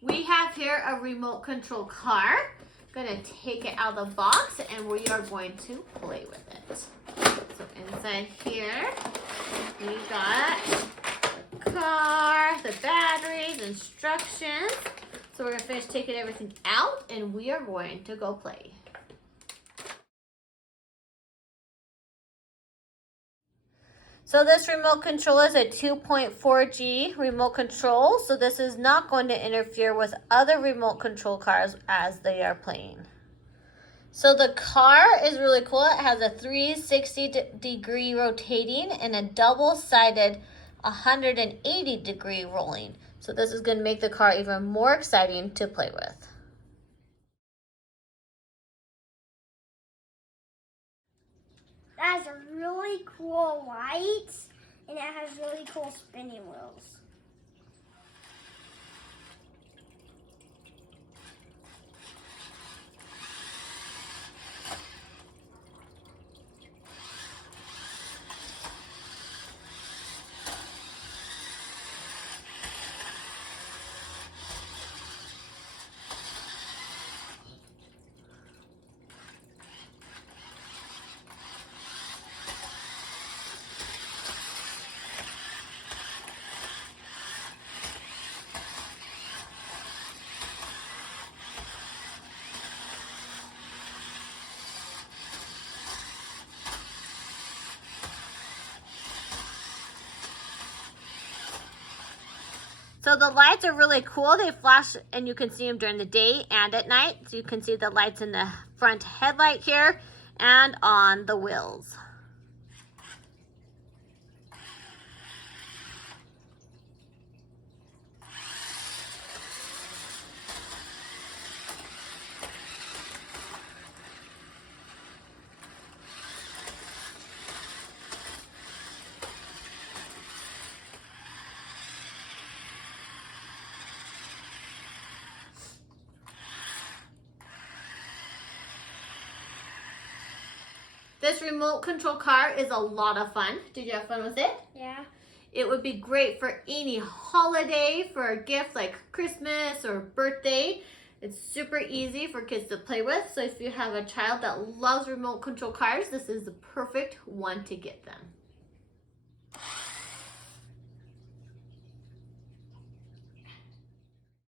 We have here a remote control car. Gonna take it out of the box and we are going to play with it. So inside here, we got the car, the batteries, instructions. So we're gonna finish taking everything out and we are going to go play. So this remote control is a 2.4G remote control. So this is not going to interfere with other remote control cars as they are playing. So the car is really cool. It has a 360-degree rotating and a double-sided 180-degree rolling. So this is going to make the car even more exciting to play with. That has a really cool light, and it has really cool spinning wheels. So the lights are really cool. They flash and you can see them during the day and at night. So you can see the lights in the front headlight here and on the wheels. This remote control car is a lot of fun. Did you have fun with it? Yeah. It would be great for any holiday, for a gift like Christmas or birthday. It's super easy for kids to play with. So if you have a child that loves remote control cars, this is the perfect one to get them.